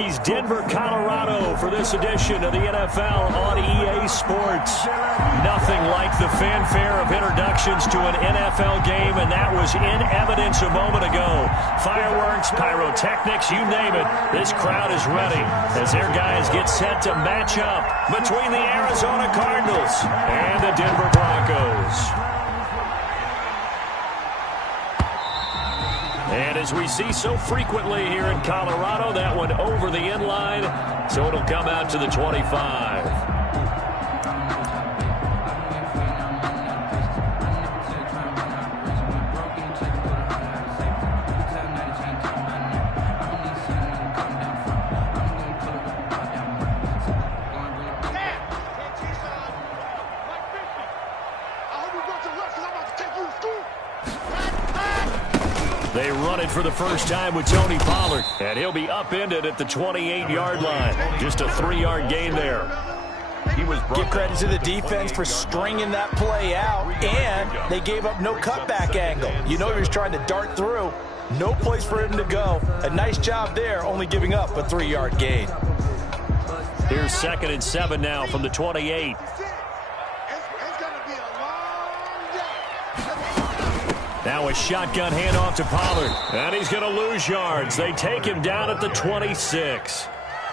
Rockies, Denver, Colorado for this edition of the NFL on EA Sports. Nothing like the fanfare of introductions to an NFL game, and that was in evidence a moment ago. Fireworks, pyrotechnics, you name it. This crowd is ready as their guys get set to match up between the Arizona Cardinals and the Denver Broncos. And as we see so frequently here in Colorado, that one over the end line, so it'll come out to the 25. They run it for the first time with Tony Pollard, and he'll be upended at the 28-yard line. Just a 3-yard gain there. Give credit to the defense for stringing that play out, and they gave up no cutback angle. You know he was trying to dart through. No place for him to go. A nice job there, only giving up a 3-yard gain. Here's 2nd and 7 now from the 28. Now a shotgun handoff to Pollard, and he's going to lose yards. They take him down at the 26.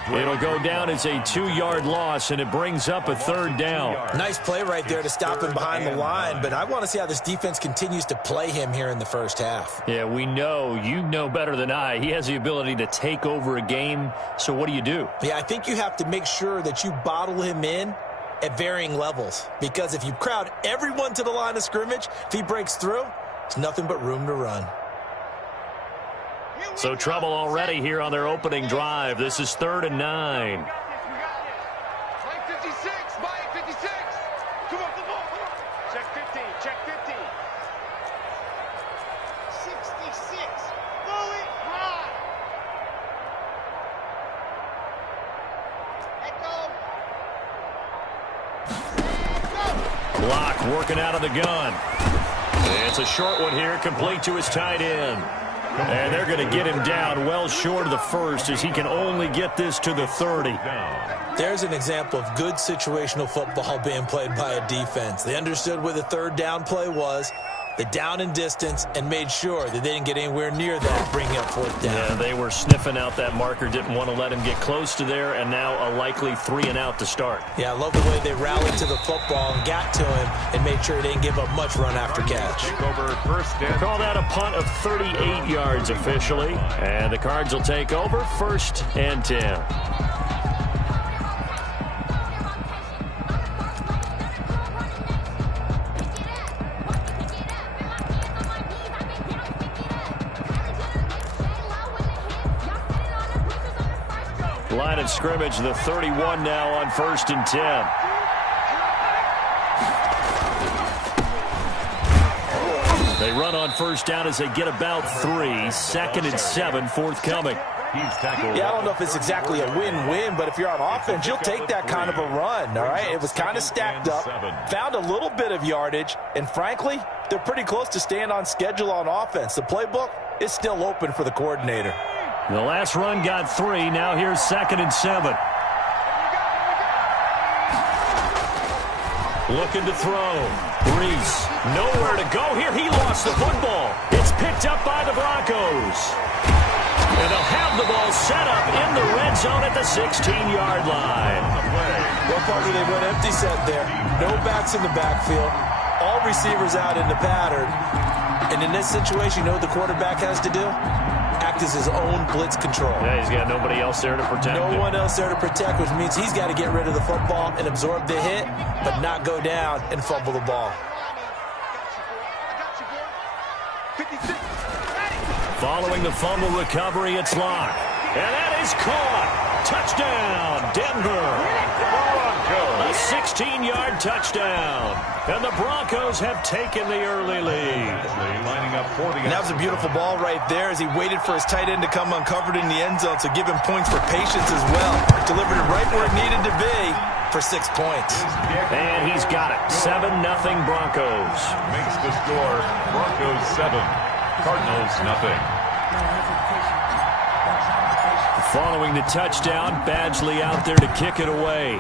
It'll go down as a 2-yard loss, and it brings up a 3rd down. Nice play right there to stop him behind the line, but I want to see how this defense continues to play him here in the first half. Yeah, we know, you know better than I, he has the ability to take over a game, so what do you do? Yeah, I think you have to make sure that you bottle him in at varying levels, because if you crowd everyone to the line of scrimmage, if he breaks through, it's nothing but room to run. So trouble already here on their opening drive. This is 3rd and 9. Mike 56, Mike 56. Come on. Check 15, check 15. 66. Fully high. Let go. Block working out of the gun. It's a short one here, complete to his tight end. And they're going to get him down well short of the first as he can only get this to the 30. There's an example of good situational football being played by a defense. They understood where the 3rd down play was, the down and distance, and made sure that they didn't get anywhere near that, bringing up 4th down. Yeah, they were sniffing out that marker, didn't want to let him get close to there, and now a likely 3 and out to start. Yeah, I love the way they rallied to the football and got to him and made sure they didn't give up much run after catch. We'll call that a punt of 38 yards officially, and the Cards will take over 1st and 10. Line of scrimmage, the 31 now on 1st and 10. They run on 1st down as they get about 3. 2nd and 7 forthcoming. Yeah, I don't know if it's exactly a win-win, but if you're on offense, you'll take that kind of a run, all right? It was kind of stacked up, found a little bit of yardage, and frankly, they're pretty close to staying on schedule on offense. The playbook is still open for the coordinator. The last run got 3. Now here's 2nd and 7. Looking to throw. Reese, nowhere to go here. He lost the football. It's picked up by the Broncos. And they'll have the ball set up in the red zone at the 16-yard line. What part do they went empty set there? No backs in the backfield. All receivers out in the pattern. And in this situation, you know what the quarterback has to do? Act as his own blitz control. Yeah, he's got nobody else there to protect him. No one else there to protect, which means he's got to get rid of the football and absorb the hit, but not go down and fumble the ball. Following the fumble recovery, it's Locke. And that is caught. Touchdown, Denver. A 16-yard touchdown. And the Broncos have taken the early lead. And that was a beautiful ball right there as he waited for his tight end to come uncovered in the end zone, so give him points for patience as well. Delivered it right where it needed to be for 6 points. And he's got it. 7-0 Broncos. Makes the score Broncos 7, Cardinals 0. Following the touchdown, Badgley out there to kick it away.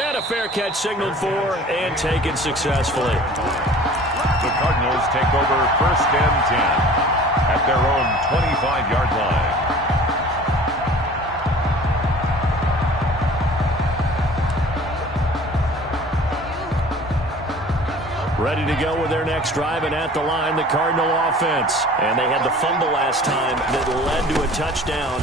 And a fair catch signaled for and taken successfully. The Cardinals take over 1st and 10 at their own 25-yard line. Ready to go with their next drive, and at the line, the Cardinal offense. And they had the fumble last time that led to a touchdown.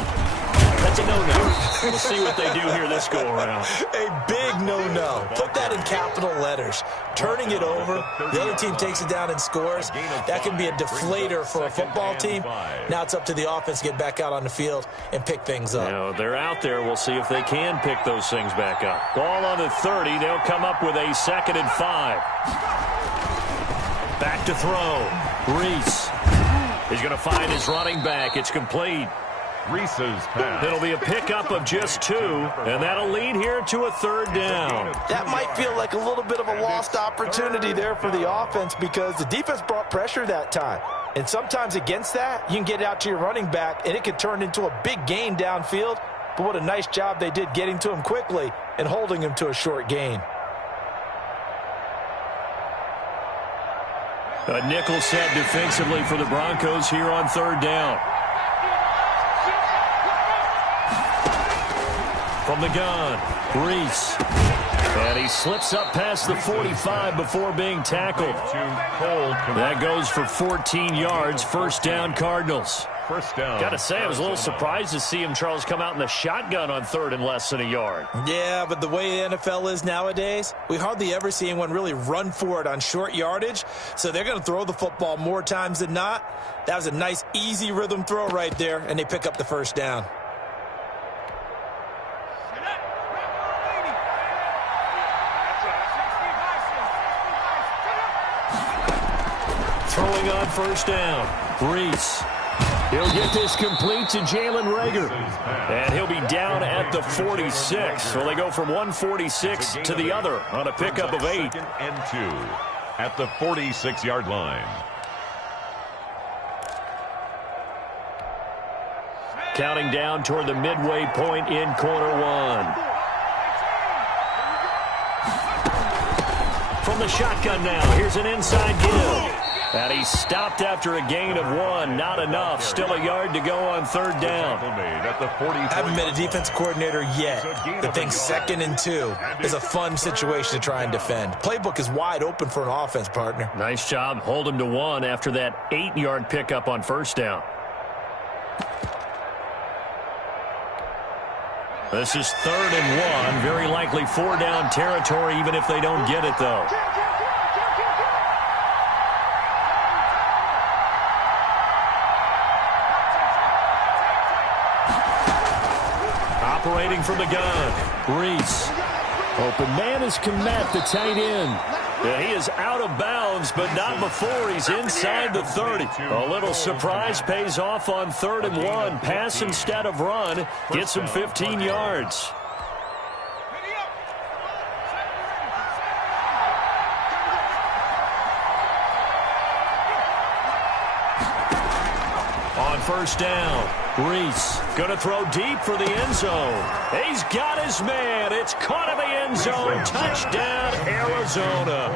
That's a no-no. We'll see what they do here this go-around. A big no-no. Put that in capital letters. Turning it over, the other team takes it down and scores. That can be a deflator for a football team. Now it's up to the offense to get back out on the field and pick things up. Now, they're out there. We'll see if they can pick those things back up. Ball on the 30. They'll come up with a 2nd and 5. Back to throw. Reese. He's going to find his running back. It's complete. Reese's pass. It'll be a pickup of just 2, and that'll lead here to a 3rd down. That might feel like a little bit of a lost opportunity there for the offense because the defense brought pressure that time. And sometimes against that, you can get out to your running back, and it could turn into a big gain downfield. But what a nice job they did getting to him quickly and holding him to a short gain. A nickel set defensively for the Broncos here on 3rd down. From the gun, Reese. And he slips up past the 45 before being tackled. That goes for 14 yards. 1st down, Cardinals. 1st down. Got to say, I was a little surprised to see him, Charles, come out in the shotgun on 3rd and less than a yard. Yeah, but the way the NFL is nowadays, we hardly ever see anyone really run for it on short yardage. So they're going to throw the football more times than not. That was a nice, easy rhythm throw right there, and they pick up the 1st down. Throwing on 1st down, Reese. He'll get this complete to Jalen Reagor. And he'll be down at the 46. So they go from 146 to the other on a pickup of 8. 2nd and 2 at the 46-yard line. Counting down toward the midway point in quarter 1. From the shotgun now, here's an inside give. And he stopped after a gain of 1. Not enough. Still a yard to go on 3rd down. I haven't met a defense coordinator yet that thinks 2nd and 2 is a fun situation to try and defend. Playbook is wide open for an offense, partner. Nice job. Hold him to 1 after that 8-yard pickup on 1st down. This is 3rd and 1. Very likely 4-down territory, even if they don't get it, though. Operating from the gun, Reese. Open man is Komet, the tight end. Yeah, he is out of bounds, but not before he's inside the 30. A little surprise pays off on 3rd and 1. Pass instead of run. Gets him 15 yards. On 1st down, Reese going to throw deep for the end zone. He's got his man. It's caught in the end zone. Touchdown, Arizona.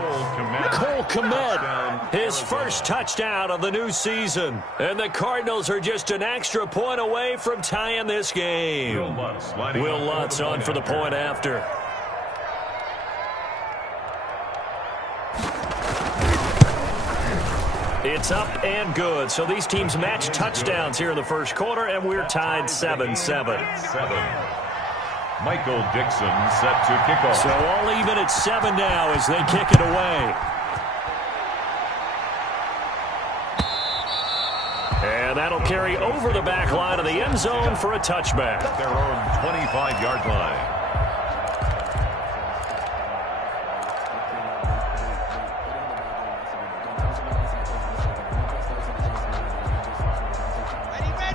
Cole Komet, his first touchdown of the new season. And the Cardinals are just an extra point away from tying this game. Will Lutz on for the point after. It's up and good. So these teams match touchdowns here in the 1st quarter, and we're tied 7-7. Michael Dixon set to kick off. So all even at 7 now as they kick it away. And that'll carry over the back line of the end zone for a touchback. Their own 25-yard line.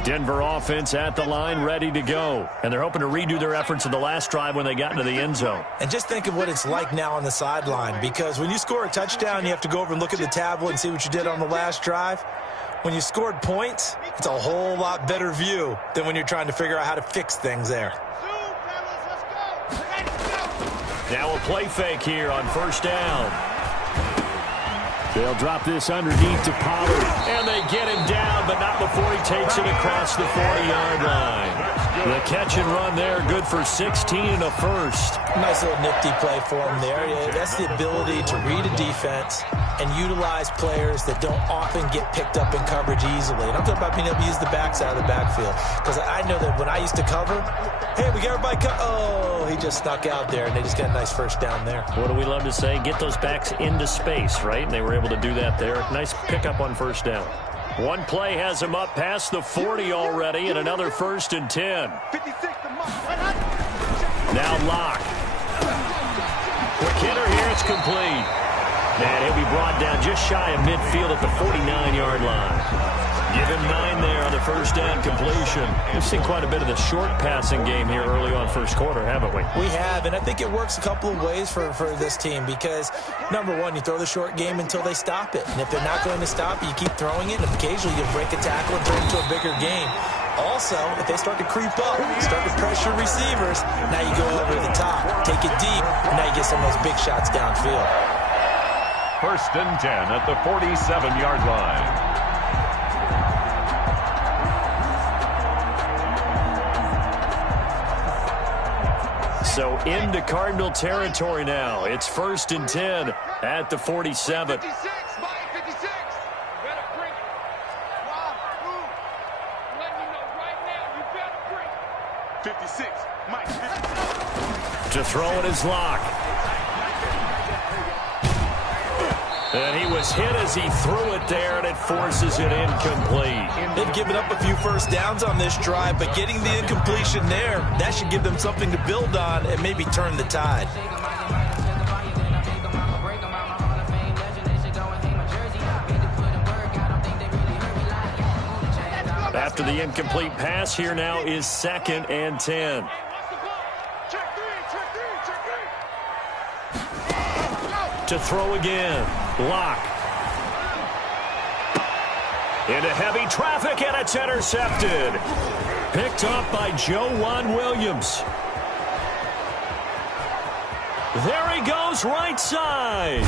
Denver offense at the line, ready to go. And they're hoping to redo their efforts in the last drive when they got into the end zone. And just think of what it's like now on the sideline, because when you score a touchdown, you have to go over and look at the tablet and see what you did on the last drive. when you scored points, it's a whole lot better view than when you're trying to figure out how to fix things there. Now a play fake here on first down. They'll drop this underneath to Pollard. And they get him down, but not before he takes it across the 40-yard line. The catch and run there, good for 16 and a first. Nice little nifty play for him there. Yeah, that's the ability to read a defense and utilize players that don't often get picked up in coverage easily. And I'm talking about being able to use the backside of the backfield. Because I know that when I used to cover, hey, we got everybody oh, he just snuck out there, and they just got a nice first down there. What do we love to say? Get those backs into space, right? And they were able to do that there. Nice pickup on first down. One play has him up past the 40 already, and another 1st and 10. Now Locke. Quick hitter here, it's complete. And he'll be brought down just shy of midfield at the 49-yard line. Give him 9 there on the first down completion. We've seen quite a bit of the short passing game here early on first quarter, haven't we? We have, and I think it works a couple of ways for this team because, number one, you throw the short game until they stop it. And if they're not going to stop it, you keep throwing it, and occasionally you break a tackle and turn it into a bigger game. Also, if they start to creep up, start to pressure receivers, now you go over the top, take it deep, and now you get some of those big shots downfield. 1st and 10 at the 47-yard line. So into Cardinal territory now. It's 1st and 10 at the 47. 56, Mike, 56. Better bring it. Let me know right now. You better bring it. 56, Mike, 56. To throw it is Locke. And he was hit as he threw it there, and it forces it incomplete. They've given up a few first downs on this drive, but getting the incompletion there, that should give them something to build on and maybe turn the tide. After the incomplete pass, here now is 2nd and 10. To throw again, Locke. Into heavy traffic, and it's intercepted. Picked off by Joejuan Williams. There he goes, right side.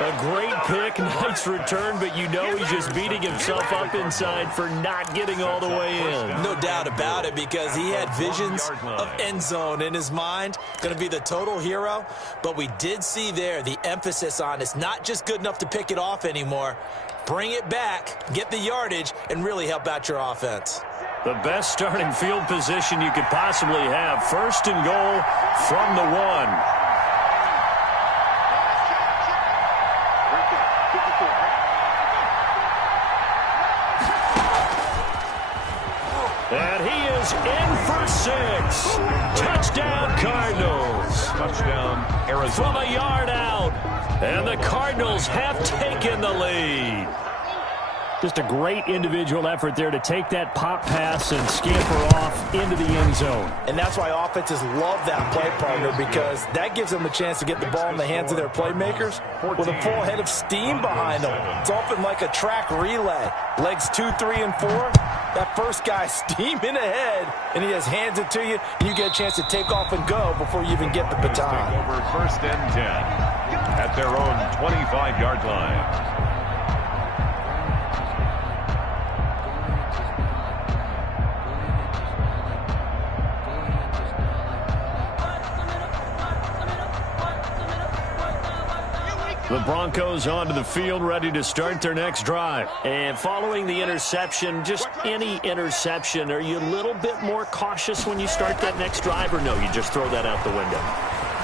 A great pick, nice return, but you know he's just beating himself up inside for not getting all the way in. No doubt about it, because he had visions of end zone in his mind. Going to be the total hero, but we did see there the emphasis on it's not just good enough to pick it off anymore. Bring it back, get the yardage, and really help out your offense. The best starting field position you could possibly have. 1st and goal from the 1. And he is in for 6. Touchdown, Cardinals. Touchdown, Arizona. From a yard out. And the Cardinals have taken the lead. Just a great individual effort there to take that pop pass and scamper off into the end zone. And that's why offenses love that play partner, because that gives them a chance to get the ball in the hands of their playmakers with a full head of steam behind them. It's often like a track relay. Legs 2, 3, and 4. That first guy steaming ahead, and he just hands it to you, and you get a chance to take off and go before you even get the baton. Over 1st and 10 at their own 25-yard line. The Broncos onto the field, ready to start their next drive. And following the interception, just any interception, are you a little bit more cautious when you start that next drive, or no, you just throw that out the window?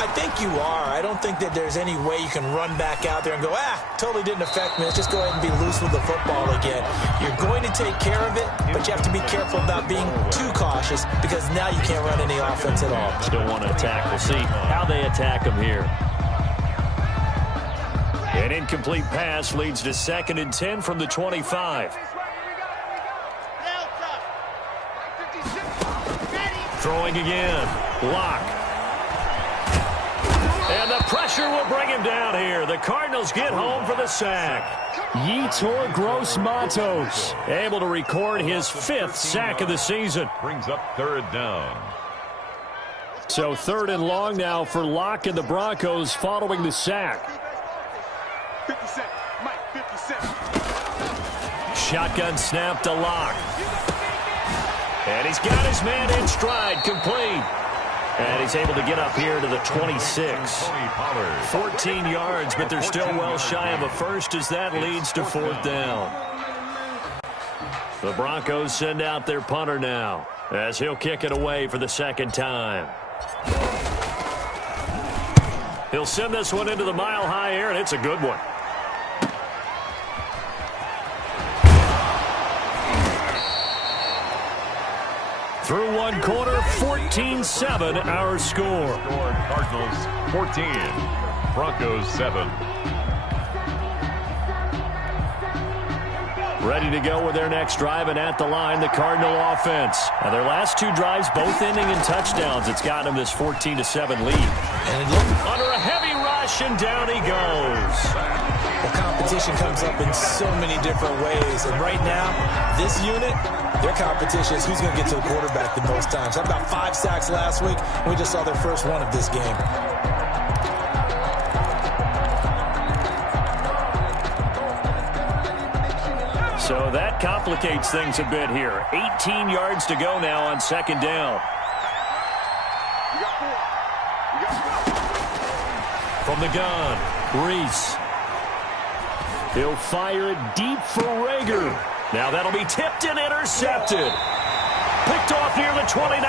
I think you are. I don't think that there's any way you can run back out there and go, totally didn't affect me. Let's just go ahead and be loose with the football again. You're going to take care of it, but you have to be careful about being too cautious, because now you can't run any offense at all. Still want to attack. We'll see how they attack them here. An incomplete pass leads to 2nd and 10 from the 25. Throwing again. Locke. And the pressure pressure will bring him down here. The Cardinals get home for the sack. Yetur Gross-Matos able to record his 5th sack of the season. Brings up 3rd down. So 3rd and long now for Locke and the Broncos following the sack. 50 Mike, 50 Shotgun snap to Locke. And he's got his man in stride, complete. And he's able to get up here to the 26. 14 yards, but they're still well shy of a first as that leads to 4th down. The Broncos send out their punter now as he'll kick it away for the 2nd time. He'll send this one into the mile-high air, and it's a good one. Through one quarter, 14-7 our score. Cardinals 14, Broncos 7. Ready to go with their next drive, and at the line, the Cardinal offense. Now, their last 2 drives, both ending in touchdowns. It's got them this 14-7 lead. And look, under a heavy rush, and down he goes. the competition comes up in so many different ways. And right now, this unit, their competition is who's going to get to the quarterback the most times. Had about 5 sacks last week. We just saw their first one of this game. So that complicates things a bit here. 18 yards to go now on 2nd down. From the gun, Reese. He'll fire it deep for Rager. Now that'll be tipped and intercepted. Picked off near the 29.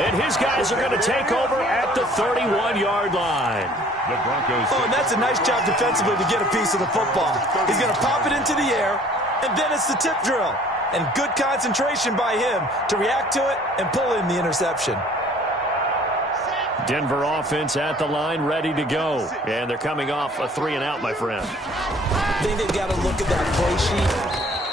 And his guys are going to take over at the 31-yard line. The Broncos. Oh, and that's a nice job defensively to get a piece of the football. He's going to pop it into the air, and then it's the tip drill. And good concentration by him to react to it and pull in the interception. Denver offense at the line, ready to go. And they're coming off a 3-and-out, my friend. I think they've got to look at that play sheet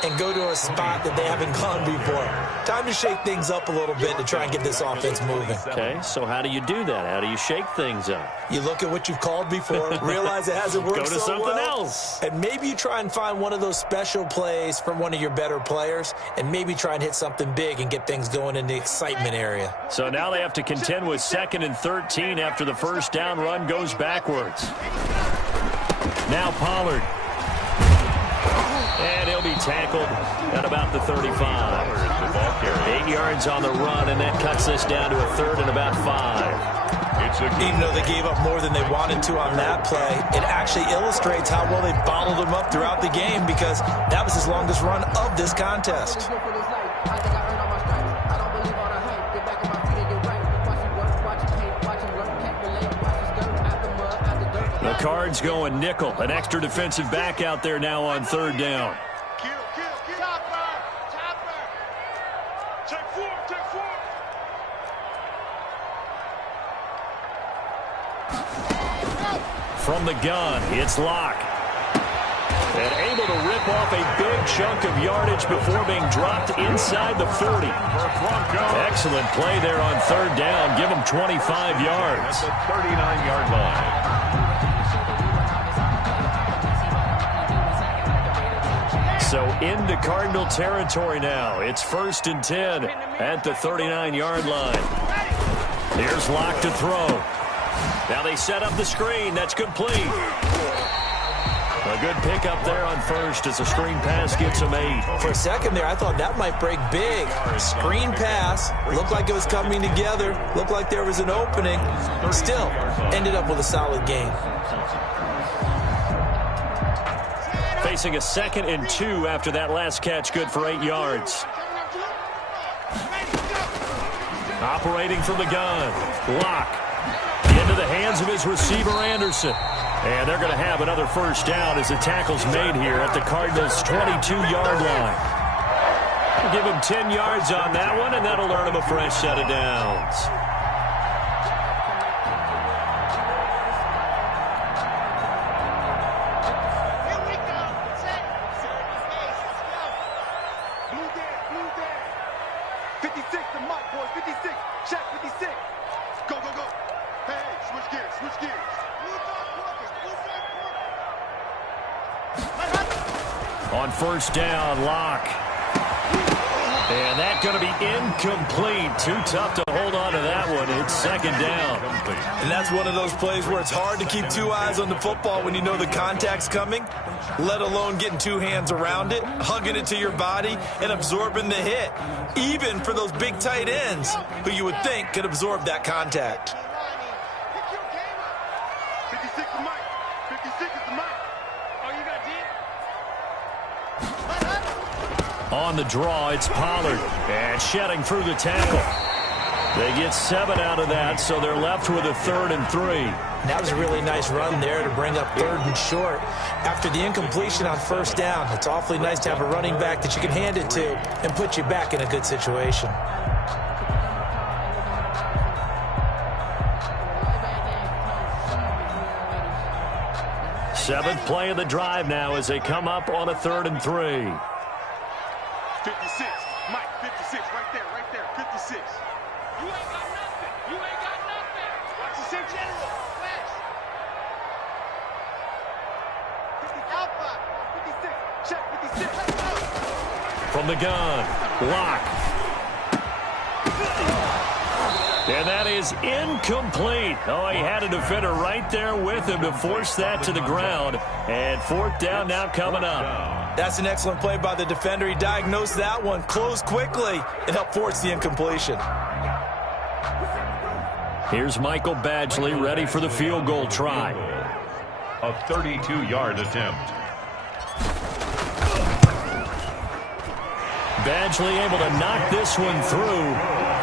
and go to a spot that they haven't gone before. Time to shake things up a little bit to try and get this offense moving. Okay, so how do you do that? How do you shake things up? You look at what you've called before, realize it hasn't worked Go to so something well, else. and maybe you try and find one of those special plays from one of your better players, and maybe try and hit something big and get things going in the excitement area. So now they have to contend with 2nd and 13 after the first down run goes backwards. Now Pollard. And he'll be tackled at about the 35. 8 yards on the run, and that cuts this down to a 3rd and about 5. Even though they gave up more than they wanted to on that play, it actually illustrates how well they bottled them up throughout the game, because that was his longest run of this contest. The Cards going nickel. An extra defensive back out there now on 3rd down. From the gun, it's Locke. And able to rip off a big chunk of yardage before being dropped inside the 40. Excellent play there on 3rd down. Give him 25 yards. At the 39-yard line. So into Cardinal territory now. It's 1st and 10 at the 39-yard line. Here's Locke to throw. Now they set up the screen. That's complete. A good pickup there on 1st as the screen pass gets him 8. For a second there, I thought that might break big. Screen pass. Looked like it was coming together. Looked like there was an opening. Still, ended up with a solid game. Facing a 2nd and 2 after that last catch, good for 8 yards. Operating from the gun. Locke into the hands of his receiver, Anderson. And they're going to have another first down as the tackle's made here at the Cardinals' 22-yard line. Give him 10 yards on that one, and that'll earn him a fresh set of downs. Check 56. Go, go, go. Hey, switch gears, switch gears. On first down, Locke. And that's going to be incomplete. Too tough to hold on to that one. It's second down. And that's one of those plays where it's hard to keep two eyes on the football when you know the contact's coming, let alone getting two hands around it, hugging it to your body, and absorbing the hit. Even for those big tight ends who you would think could absorb that contact. 56 is Mike. 56 is the Mike. Oh, you got D? On the draw, it's Pollard. And shedding through the tackle. They get 7 out of that, so they're left with a 3rd and 3. That was a really nice run there to bring up 3rd and short. After the incompletion on first down, it's awfully nice to have a running back that you can hand it to and put you back in a good situation. Seventh play of the drive now as they come up on a 3rd and 3. 56. Mike, 56. Right there, 56. You ain't got nothing. You ain't got nothing. Watch the same general. Flash. 50 Alpha. 56. Check 56. From the gun, Locke. And that is incomplete. Oh, he had a defender right there with him to force that to the ground. And 4th down now coming up. That's an excellent play by the defender. He diagnosed that one, closed quickly, and helped force the incompletion. Here's Michael Badgley ready for the field goal try. A 32-yard attempt. Badgley able to knock this one through.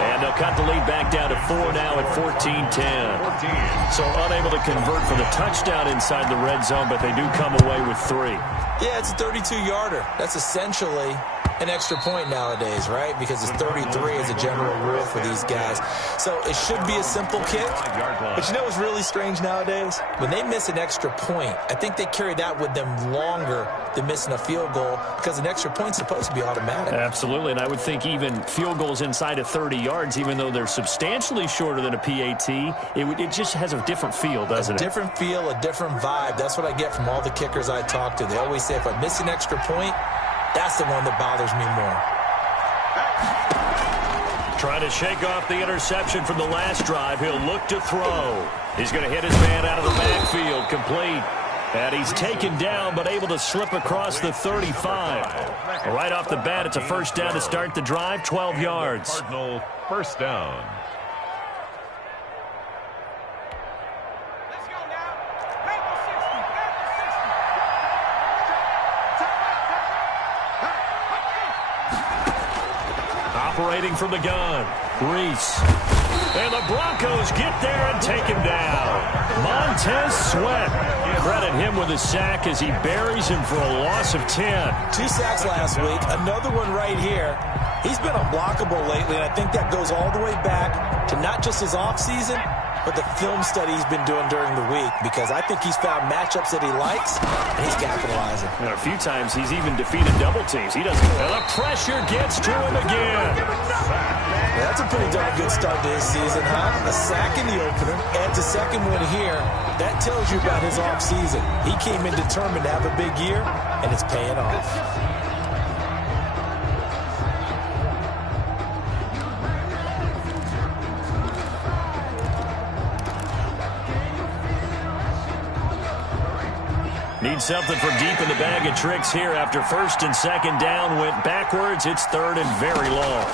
And they'll cut the lead back down to 4 now at 14-10. So unable to convert for the touchdown inside the red zone, but they do come away with 3. Yeah, it's a 32-yarder. That's essentially an extra point nowadays, right? Because it's 33 as a general rule for these guys. So it should be a simple kick. But you know what's really strange nowadays? When they miss an extra point, I think they carry that with them longer than missing a field goal because an extra point's supposed to be automatic. Absolutely, and I would think even field goals inside of 30 yards, even though they're substantially shorter than a PAT, it just has a different feel, doesn't it? A different feel, a different vibe. That's what I get from all the kickers I talk to. They always say if I miss an extra point, that's the one that bothers me more. Trying to shake off the interception from the last drive. He'll look to throw. He's going to hit his man out of the backfield. Complete. And he's taken down, but able to slip across the 35. Right off the bat, it's a first down to start the drive, 12 yards. Cardinal first down. Let's go now. Back to 60. Operating from the gun, Reese. And the Broncos get there and take him down. Montez Sweat. Credit him with a sack as he buries him for a loss of 10. 2 sacks last week, another one right here. He's been unblockable lately, and I think that goes all the way back to not just his offseason, but the film study he's been doing during the week, because I think he's found matchups that he likes, and he's capitalizing. And a few times he's even defeated double teams. He doesn't. And the pressure gets to him again. Well, that's a pretty darn good start to his season, huh? A sack in the opener, adds a second one here. That tells you about his offseason. He came in determined to have a big year, and it's paying off. Need something from deep in the bag of tricks here after first and second down went backwards. It's third and very long.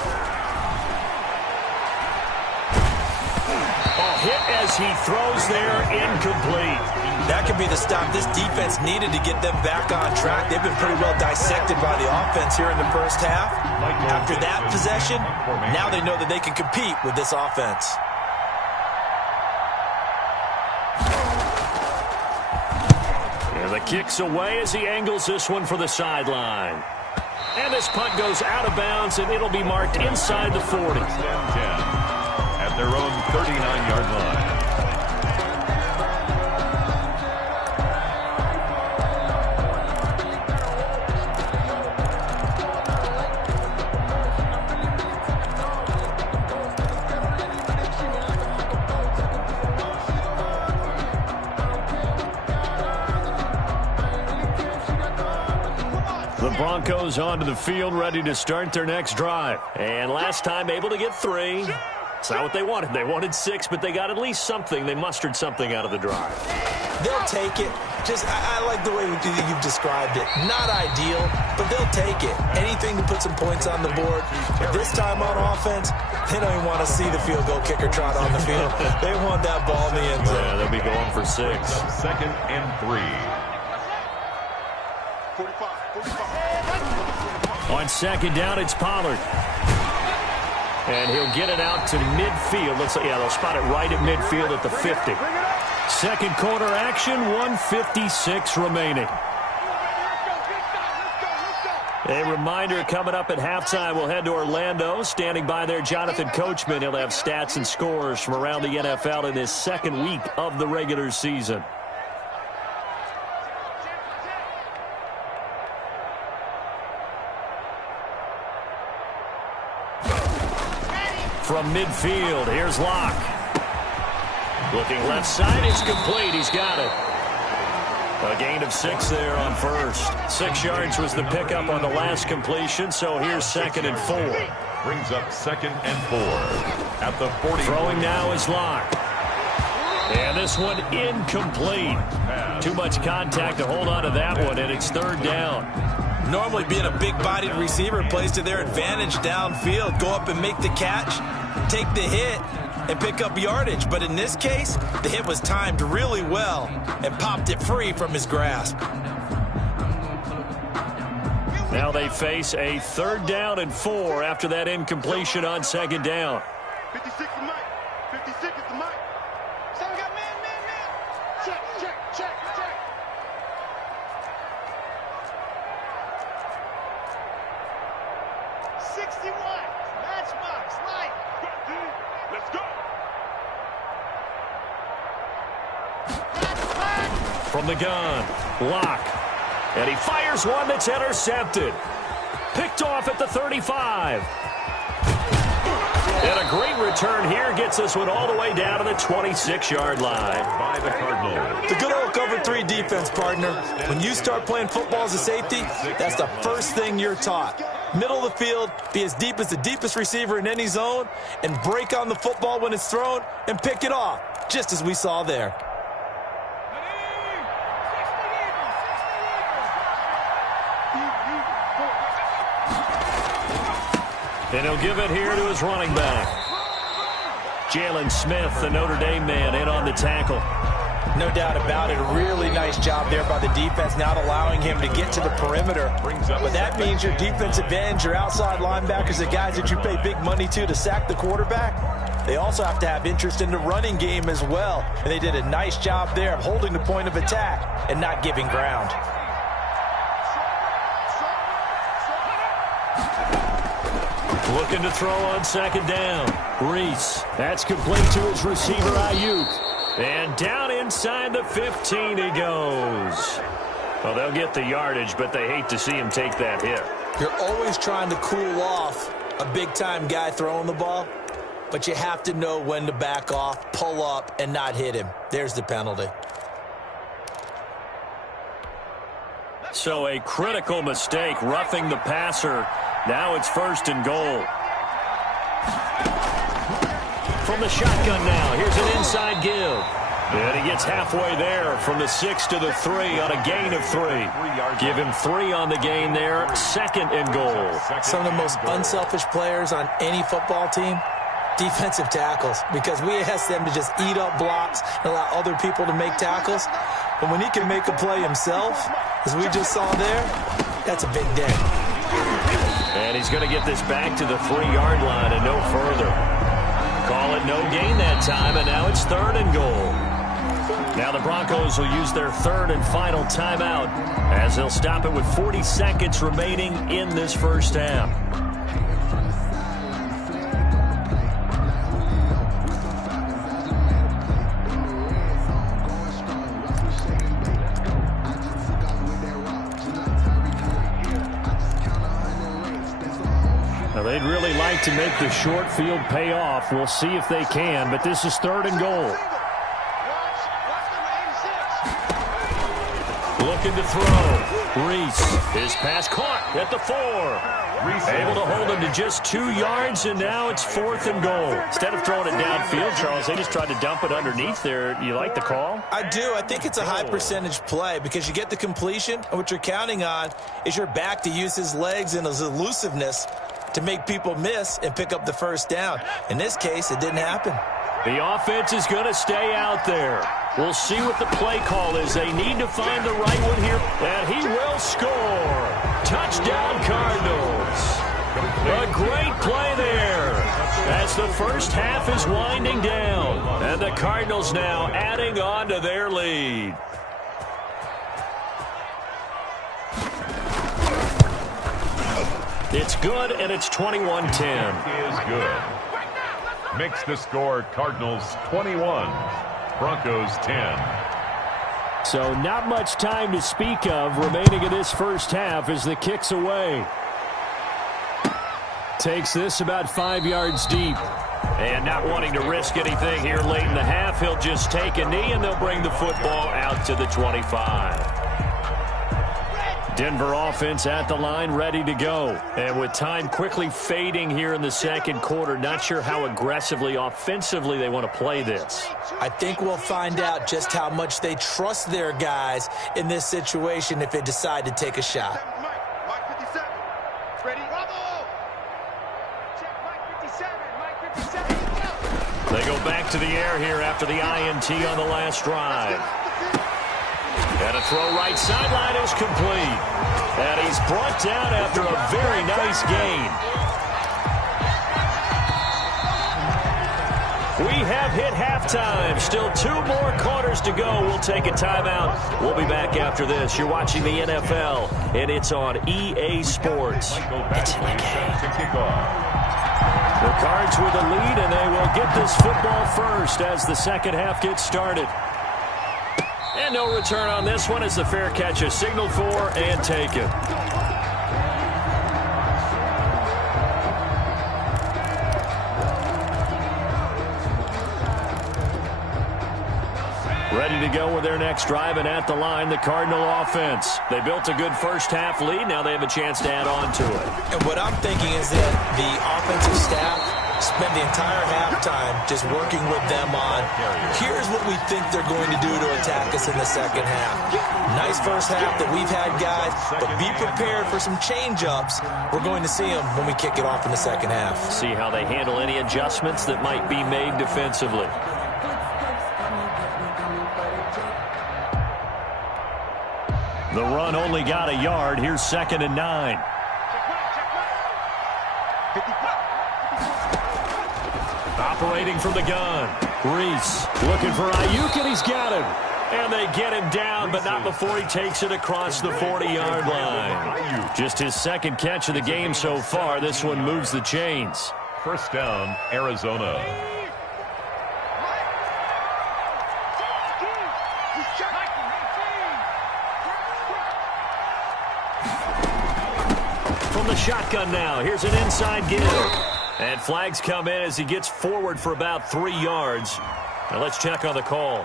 Hit as he throws there, incomplete. That could be the stop this defense needed to get them back on track. They've been pretty well dissected by the offense here in the first half. After that possession, now they know that they can compete with this offense. And the kick's away as he angles this one for the sideline. And this punt goes out of bounds, and it'll be marked inside the 40. At their own 39-yard line. The Broncos onto the field, ready to start their next drive. And last time able to get 3. It's not what they wanted. They wanted 6, but they got at least something. They mustered something out of the drive. They'll take it. I like the way you've described it. Not ideal, but they'll take it. Anything to put some points on the board. But this time on offense, they don't even want to see the field goal kicker trot on the field. They want that ball in the end zone. Yeah, they'll be going for 6. 2nd and 3. 45. On 2nd down, it's Pollard. And he'll get it out to midfield. Looks like, yeah, they'll spot it right at midfield at the 50. Second quarter action, 1:56 remaining. A reminder coming up at halftime, we'll head to Orlando. Standing by there, Jonathan Coachman. He'll have stats and scores from around the NFL in his second week of the regular season. From midfield, here's Locke. Looking left side, it's complete. He's got it. A gain of 6 there on first. 6 yards was the pickup on the last completion, so here's 2nd and 4. Brings up 2nd and 4 at the 40. Throwing now is Locke. And this one incomplete. Too much contact to hold on to that one, and it's 3rd down. Normally being a big-bodied receiver plays to their advantage downfield. Go up and make the catch, take the hit, and pick up yardage. But in this case, the hit was timed really well and popped it free from his grasp. Now they face a 3rd down and 4 after that incompletion on 2nd down. 56 is Mike. 56 is the Mike. So we got man. Check. 61. Matchbox, light. Let's go. From the gun, Locke. And he fires one that's intercepted. Picked off at the 35. And a great return here gets this one all the way down to the 26-yard line. By the Cardinals. The good old cover 3 defense, partner. When you start playing football as a safety, that's the first thing you're taught. Middle of the field, be as deep as the deepest receiver in any zone, and break on the football when it's thrown and pick it off, just as we saw there. And he'll give it here to his running back. Jalen Smith, the Notre Dame man, in on the tackle. No doubt about it. A really nice job there by the defense, not allowing him to get to the perimeter. But that means your defensive ends, your outside linebackers, the guys that you pay big money to sack the quarterback, they also have to have interest in the running game as well. And they did a nice job there of holding the point of attack and not giving ground. Looking to throw on 2nd down. Reese. That's complete to his receiver, Ayuk. And down inside the 15 he goes. Well, they'll get the yardage, but they hate to see him take that hit. You're always trying to cool off a big-time guy throwing the ball, but you have to know when to back off, pull up, and not hit him. There's the penalty. So a critical mistake, roughing the passer. Now it's 1st and goal. From the shotgun now, here's an inside give. And he gets halfway there from the 6 to the 3 on a gain of 3. Give him 3 on the gain there, 2nd and goal. Some of the most unselfish players on any football team, defensive tackles, because we ask them to just eat up blocks and allow other people to make tackles. But when he can make a play himself, as we just saw there, that's a big day. And he's going to get this back to the 3-yard line and no further. Call it no gain that time, and now it's 3rd and goal. Now the Broncos will use their 3rd and final timeout as they'll stop it with 40 seconds remaining in this first half. Now they'd really like to make the short field pay off. We'll see if they can, but this is 3rd and goal. Looking to throw. Reese. His pass caught at the 4. Able to hold him to just 2 yards, and now it's 4th and goal. Instead of throwing it downfield, Charles, they just tried to dump it underneath there. You like the call? I do. I think it's a high percentage play because you get the completion, and what you're counting on is your back to use his legs and his elusiveness to make people miss and pick up the first down. In this case, it didn't happen. The offense is going to stay out there. We'll see what the play call is. They need to find the right one here, and he will score. Touchdown, Cardinals. A great play there as the first half is winding down, and the Cardinals now adding on to their lead. It's good, and it's 21-10. Is good. Makes the score Cardinals 21, Broncos 10. So not much time to speak of remaining in this first half as the kick's away. Takes this about 5 yards deep. And not wanting to risk anything here late in the half, he'll just take a knee and they'll bring the football out to the 25. Denver offense at the line, ready to go. And with time quickly fading here in the second quarter, not sure how aggressively, offensively they want to play this. I think we'll find out just how much they trust their guys in this situation if they decide to take a shot. Mike 57. Ready? Bravo! Check Mike 57. Mike 57. They go back to the air here after the INT on the last drive. And a throw right sideline is complete. And he's brought down after a very nice gain. We have hit halftime. Still 2 more quarters to go. We'll take a timeout. We'll be back after this. You're watching the NFL, and it's on EA Sports. It's in the game. The Cards with a lead, and they will get this football first as the second half gets started. And no return on this one as the fair catch is signaled for and taken. Ready to go with their next drive, and at the line, the Cardinal offense. They built a good first half lead. Now they have a chance to add on to it. And what I'm thinking is that the offensive staff spent the entire halftime just working with them on, here's what we think they're going to do to attack us in the second half. Nice first half that we've had, guys, but be prepared for some change-ups. We're going to see them when we kick it off in the second half. See how they handle any adjustments that might be made defensively. The run only got a yard. Here's 2nd and 9. Operating from the gun. Reese looking for Ayuk, and he's got him. And they get him down, but not before he takes it across the 40-yard line. Just his second catch of the game so far. This one moves the chains. First down, Arizona. From the shotgun now, here's an inside give. And flags come in as he gets forward for about 3 yards. Now let's check on the call.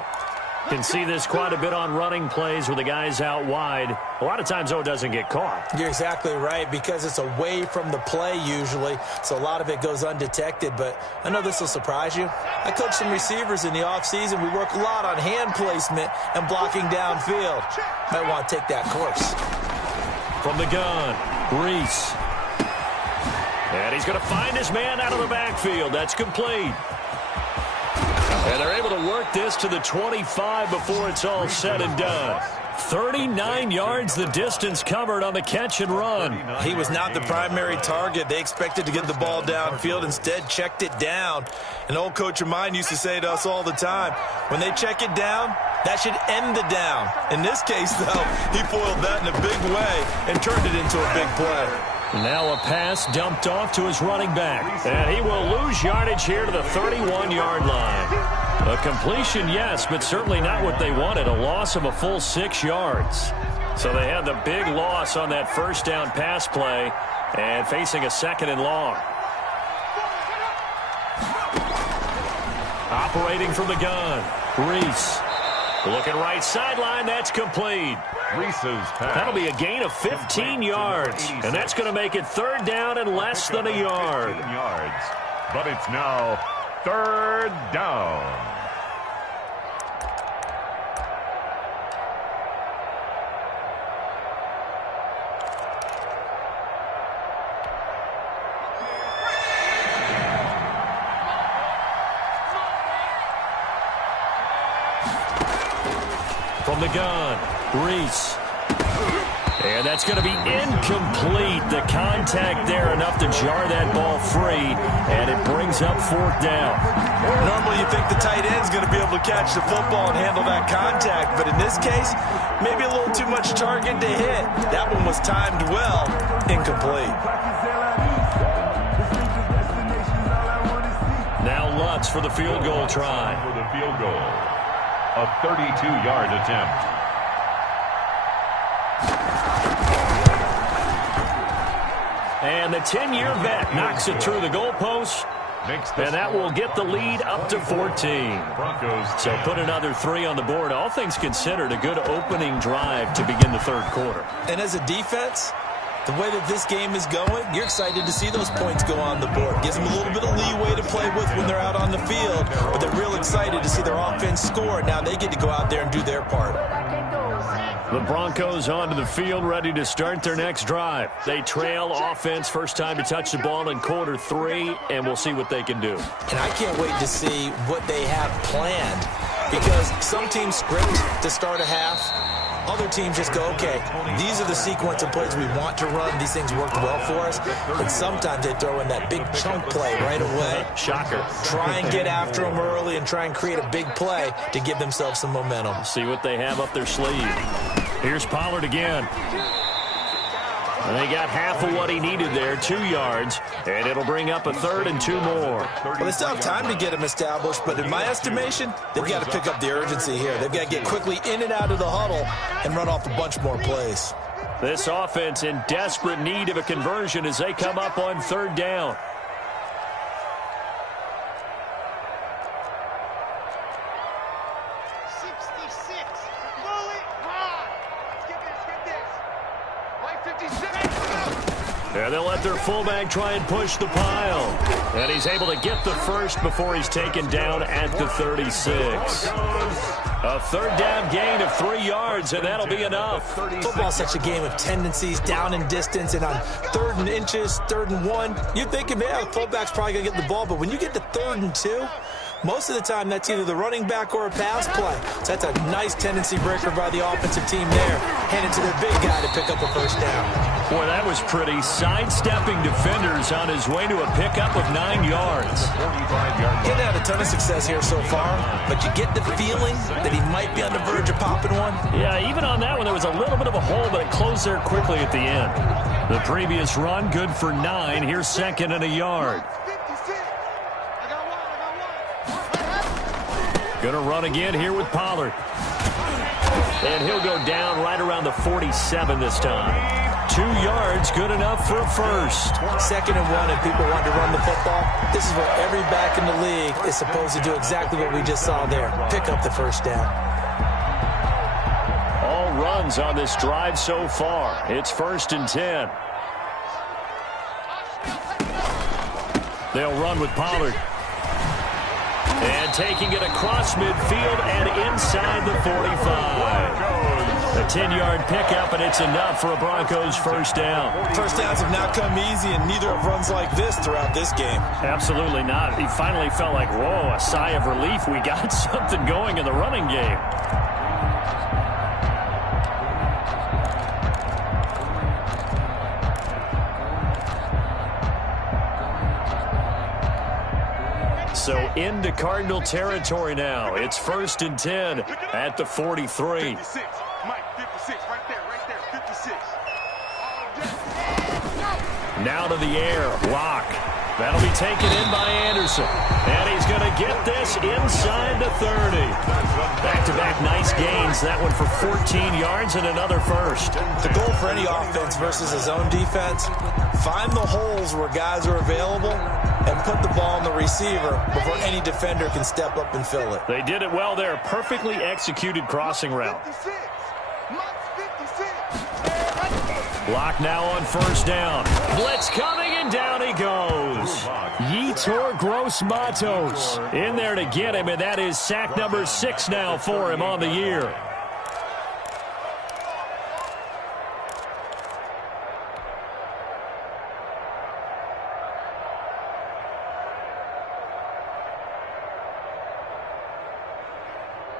Can see this quite a bit on running plays with the guys out wide. A lot of times, though, it doesn't get caught. You're exactly right, because it's away from the play usually, so a lot of it goes undetected. But I know this will surprise you. I coach some receivers in the offseason. We work a lot on hand placement and blocking downfield. Might want to take that course. From the gun, Reese. And he's going to find his man out of the backfield. That's complete. And they're able to work this to the 25 before it's all said and done. 39 yards the distance covered on the catch and run. He was not the primary target. They expected to get the ball downfield. Instead, checked it down. An old coach of mine used to say to us all the time, when they check it down, that should end the down. In this case, though, he foiled that in a big way and turned it into a big play. Now a pass dumped off to his running back. And he will lose yardage here to the 31-yard line. A completion, yes, but certainly not what they wanted. A loss of a full 6 yards. So they had the big loss on that first down pass play and facing a 2nd and long. Operating from the gun, Reese. Looking right sideline, that's complete. Reese's pass. That'll be a gain of 15 yards, and that's going to make it third down and less than a yard. Yards, but it's now third down. From the gun, Reese. And that's going to be incomplete. The contact there enough to jar that ball free, and it brings up fourth down. Normally you think the tight end's going to be able to catch the football and handle that contact, but in this case, maybe a little too much target to hit. That one was timed well, incomplete. Now Lutz for the field goal try. For the field goal. A 32-yard attempt. And the 10-year vet knocks it through the goalpost. And that will get the lead up to 14. Broncos. So put another 3 on the board. All things considered, a good opening drive to begin the third quarter. And as a defense, the way that this game is going, you're excited to see those points go on the board. Gives them a little bit of leeway to play with when they're out on the field, but they're real excited to see their offense score. Now they get to go out there and do their part. The Broncos onto the field, ready to start their next drive. They trail offense, first time to touch the ball in quarter 3, and we'll see what they can do. And I can't wait to see what they have planned, because some teams script to start a half. Other teams just go, okay, these are the sequence of plays we want to run. These things worked well for us. And sometimes they throw in that big chunk play right away. Shocker. Try and get after them early and try and create a big play to give themselves some momentum. See what they have up their sleeve. Here's Pollard again. And they got half of what he needed there, 2 yards, and it'll bring up a 3rd and 2 more. Well, they still have time to get them established, but in my estimation, they've got to pick up the urgency here. They've got to get quickly in and out of the huddle and run off a bunch more plays. This offense in desperate need of a conversion as they come up on 3rd down. And they'll let their fullback try and push the pile. And he's able to get the first before he's taken down at the 36. A 3rd down gain of 3 yards, and that'll be enough. Football's such a game of tendencies, down and distance, and on 3rd and inches, 3rd and 1, you're thinking, man, the fullback's probably going to get the ball. But when you get to 3rd and 2, most of the time that's either the running back or a pass play. So that's a nice tendency breaker by the offensive team there. Hand it to their big guy to pick up a first down. Boy, that was pretty. Sidestepping defenders on his way to a pickup of 9 yards. Getting had a ton of success here so far, but you get the feeling that he might be on the verge of popping one. Yeah, even on that one, there was a little bit of a hole, but it closed there quickly at the end. The previous run, good for 9. Here's 2nd and a yard. Going to run again here with Pollard. And he'll go down right around the 47 this time. 2 yards, good enough for a first. 2nd and 1, and people want to run the football. This is what every back in the league is supposed to do, exactly what we just saw there. Pick up the first down. All runs on this drive so far. It's 1st and 10. They'll run with Pollard. And taking it across midfield and inside the 45. A 10-yard pickup, and it's enough for a Broncos first down. First downs have not come easy, and neither have runs like this throughout this game. Absolutely not. He finally felt like, whoa, a sigh of relief. We got something going in the running game. So into Cardinal territory now. It's 1st and 10 at the 43. 56. Mike, 56, right there, 56. Now to the air. Lock. That'll be taken in by Anderson. And he's going to get this inside the 30. Back-to-back nice gains. That one for 14 yards and another first. The goal for any offense versus a zone defense, find the holes where guys are available and put the ball on the receiver before any defender can step up and fill it. They did it well there. Perfectly executed crossing route. Block now on first down. Blitz coming, and down he goes. Yetur Gross-Matos in there to get him, and that is sack number 6 now for him on the year.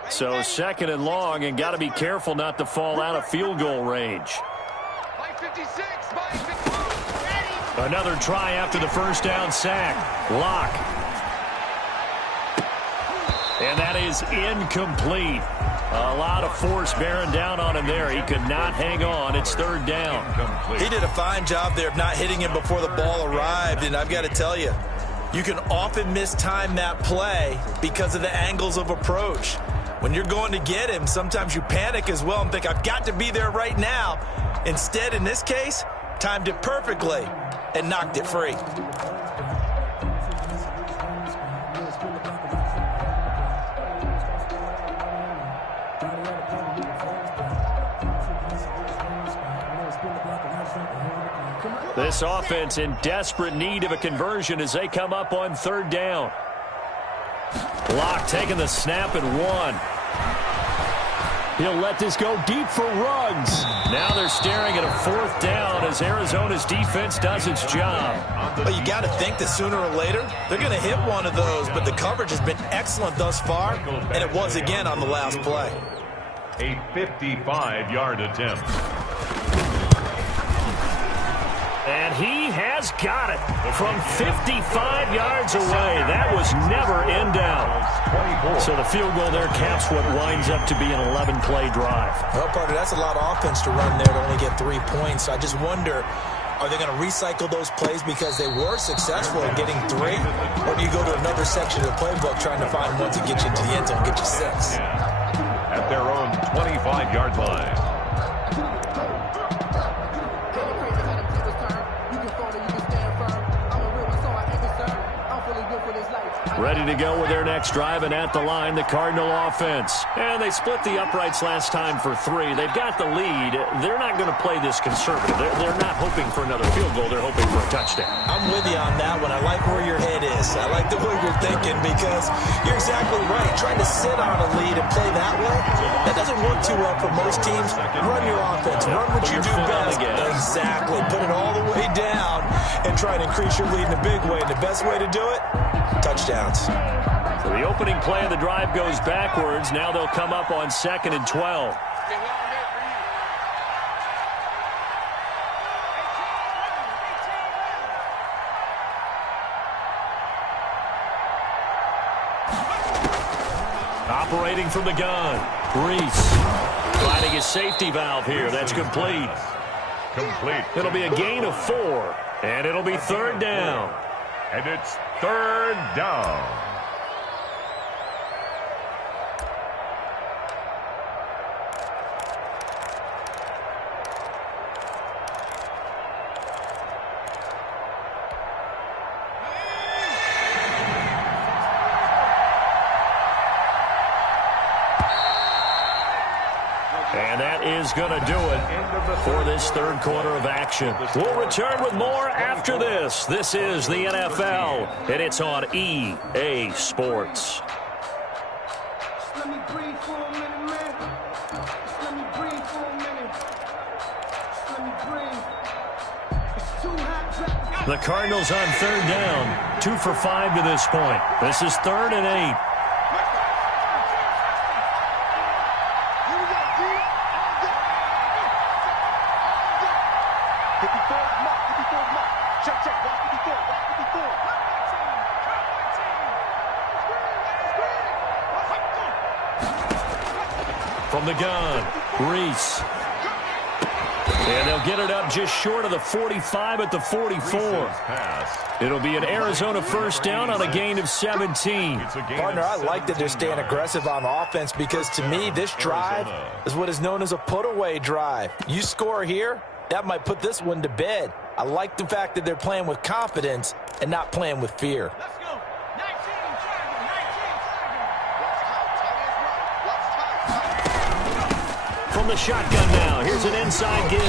So second and long, and got to be careful not to fall out of field goal range. Another try after the first down sack. Lock. And that is incomplete. A lot of force bearing down on him there. He could not hang on. It's third down. He did a fine job there of not hitting him before the ball arrived, and I've got to tell you, you can often mistime that play because of the angles of approach. When you're going to get him, sometimes you panic as well and think, I've got to be there right now. Instead, in this case, timed it perfectly and knocked it free. This offense in desperate need of a conversion as they come up on third down. Lock taking the snap and 1. He'll let this go deep for Ruggs. Now they're staring at a fourth down as Arizona's defense does its job. Well, you got to think that sooner or later they're going to hit one of those, but the coverage has been excellent thus far, and it was again on the last play. A 55-yard attempt. And he has got it from 55 yards away. That was never in doubt. So the field goal there caps what winds up to be an 11-play drive. Well, partner, that's a lot of offense to run there to only get 3 points. I just wonder, are they going to recycle those plays because they were successful in getting 3? Or do you go to another section of the playbook trying to find one to get you into the end zone and get you 6? At their own 25-yard line. Ready to go with their next drive, and at the line, the Cardinal offense. And they split the uprights last time for 3. They've got the lead. They're not going to play this conservative. They're not hoping for another field goal. They're hoping for a touchdown. I'm with you on that one. I like where your head is. I like the way you're thinking because you're exactly right. Trying to sit on a lead and play that way, that doesn't work too well for most teams. Run your offense. Run what you do best. Exactly. Put it all the way down and try and increase your lead in a big way. And the best way to do it, touchdowns. So the opening play of the drive goes backwards. Now they'll come up on 2nd and 12. Operating from the gun, Reese. Finding his safety valve here. That's complete. It'll be a gain of 4, and it'll be third down. And it's third down. And that is going to do it for this third quarter of action. We'll return with more after this. This is the NFL, and it's on EA Sports. Let me breathe for a minute, man. Let me breathe for a minute. Let me breathe. It's too hot. The Cardinals on third down. 2 for 5 to this point. This is 3rd and 8. From the gun, Reese. And they'll get it up just short of the 45 at the 44. It'll be an Arizona first down on a gain of 17. Partner, I like that they're staying aggressive on offense because to me, this drive is what is known as a put-away drive. You score here, that might put this one to bed. I like the fact that they're playing with confidence and not playing with fear. From the shotgun now, here's an inside give.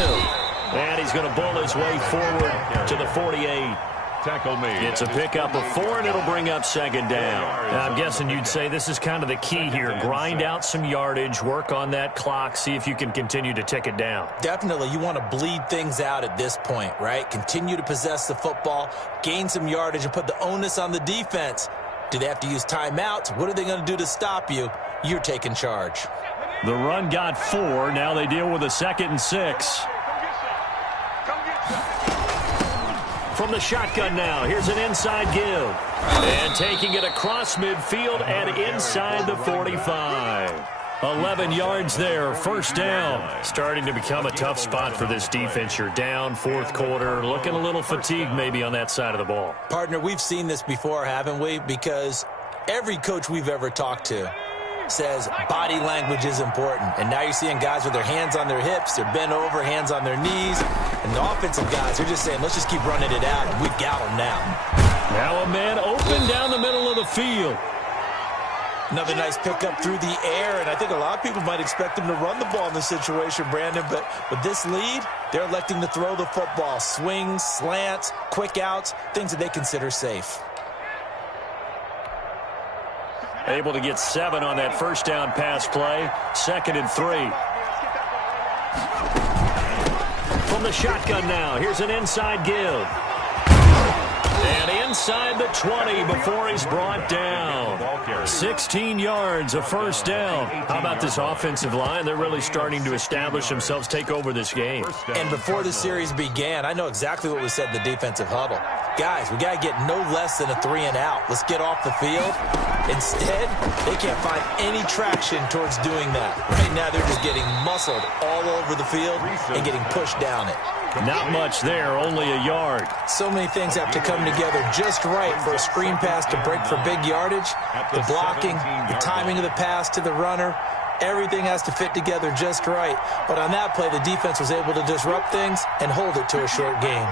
And he's going to bull his way forward to the 48. Tackle made. It's a pickup of 4, and it'll bring up second down. And I'm guessing you'd say this is kind of the key here. Grind out some yardage, work on that clock, see if you can continue to tick it down. Definitely, you want to bleed things out at this point, right? Continue to possess the football, gain some yardage, and put the onus on the defense. Do they have to use timeouts? What are they going to do to stop you? You're taking charge. The run got 4. Now they deal with a 2nd and 6. From the shotgun now, here's an inside give. And taking it across midfield and inside the 45. 11 yards there, first down. Starting to become a tough spot for this defense. You're down, fourth quarter, looking a little fatigued maybe on that side of the ball. Partner, we've seen this before, haven't we? Because every coach we've ever talked to says body language is important. And now you're seeing guys with their hands on their hips, they're bent over, hands on their knees. And the offensive guys are just saying, let's just keep running it out, and we've got them now. Now a man open down the middle of the field. Another nice pickup through the air, and I think a lot of people might expect them to run the ball in this situation, Brandon, but with this lead, they're electing to throw the football. Swings, slants, quick outs, things that they consider safe. Able to get 7 on that first down pass play. 2nd and 3. From the shotgun now, here's an inside give. And inside the 20 before he's brought down. 16 yards, a first down. How about this offensive line? They're really starting to establish themselves, take over this game. And before the series began, I know exactly what we said in the defensive huddle. Guys, we got to get no less than a 3 and out. Let's get off the field. Instead, they can't find any traction towards doing that. Right now, they're just getting muscled all over the field and getting pushed down it. Not much there, only a yard. So many things have to come together just right for a screen pass to break for big yardage. The blocking, the timing of the pass to the runner, everything has to fit together just right. But on that play, the defense was able to disrupt things and hold it to a short game.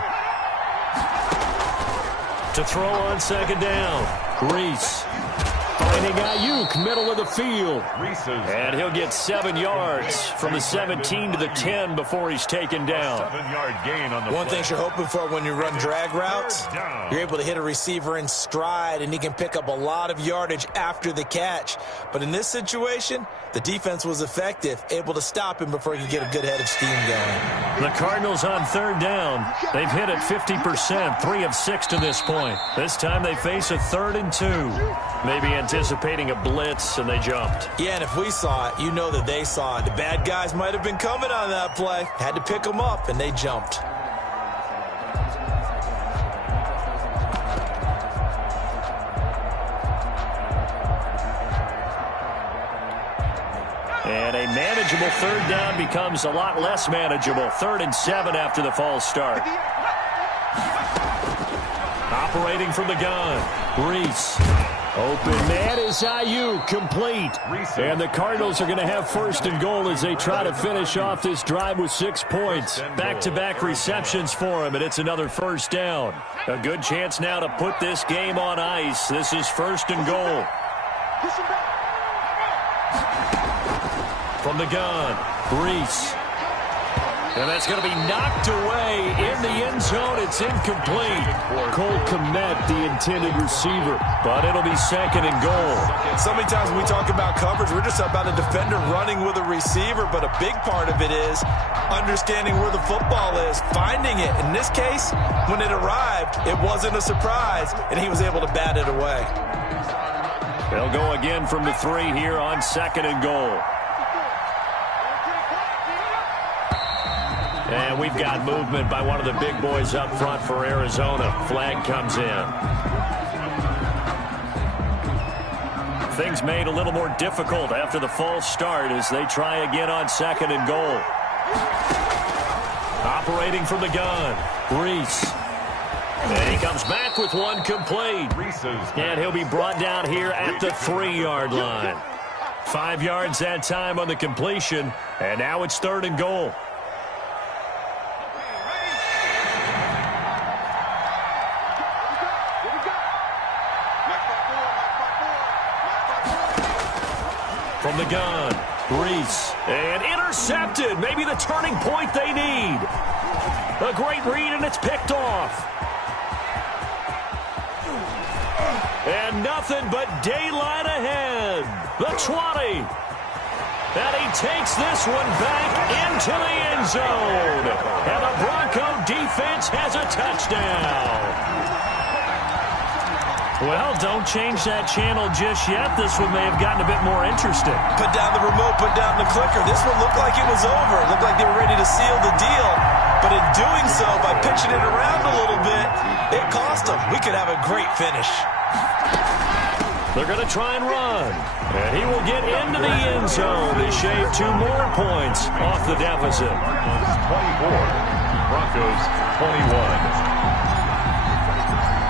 To throw on second down, Reese. Finding Ayuk, middle of the field. And he'll get 7 yards from the 17 to the 10 before he's taken down. 7-yard gain on the One play. thing you're hoping for when you run drag routes, you're able to hit a receiver in stride, and he can pick up a lot of yardage after the catch. But in this situation, the defense was effective, able to stop him before he could get a good head of steam going. The Cardinals on third down. They've hit it 50%, 3 of 6 to this point. This time they face a 3rd and 2. Maybe anticipating a blitz, and they jumped. Yeah, and if we saw it, you know that they saw it. The bad guys might have been coming on that play. Had to pick them up, and they jumped. And a manageable third down becomes a lot less manageable. 3rd and 7 after the false start. Operating from the gun, Reese. Open man is Ayuk, complete. And the Cardinals are going to have 1st and goal as they try to finish off this drive with 6 points. Back-to-back receptions for him, and it's another first down. A good chance now to put this game on ice. This is 1st and goal. From the gun, Reese. And that's going to be knocked away in the end zone. It's incomplete. Cole Kmet, the intended receiver. But it'll be 2nd and goal. So many times when we talk about coverage, we're just about a defender running with a receiver. But a big part of it is understanding where the football is, finding it. In this case, when it arrived, it wasn't a surprise, and he was able to bat it away. They'll go again from the 3 here on 2nd and goal. And we've got movement by one of the big boys up front for Arizona. Flag comes in. Things made a little more difficult after the false start as they try again on 2nd and goal. Operating from the gun, Reese. And he comes back with one complete. And he'll be brought down here at the 3-yard line. 5 yards that time on the completion, and now it's 3rd and goal. From the gun, Reese. And intercepted. Maybe the turning point they need. A great read, and it's picked off. And nothing but daylight ahead. The 20. And he takes this one back into the end zone. And the Bronco defense has a touchdown. Well, don't change that channel just yet. This one may have gotten a bit more interesting. Put down the remote, put down the clicker. This one looked like it was over. It looked like they were ready to seal the deal. But in doing so, by pitching it around a little bit, it cost them. We could have a great finish. They're going to try and run. And he will get into the end zone to shave 2 more points off the deficit. 24, Broncos 21.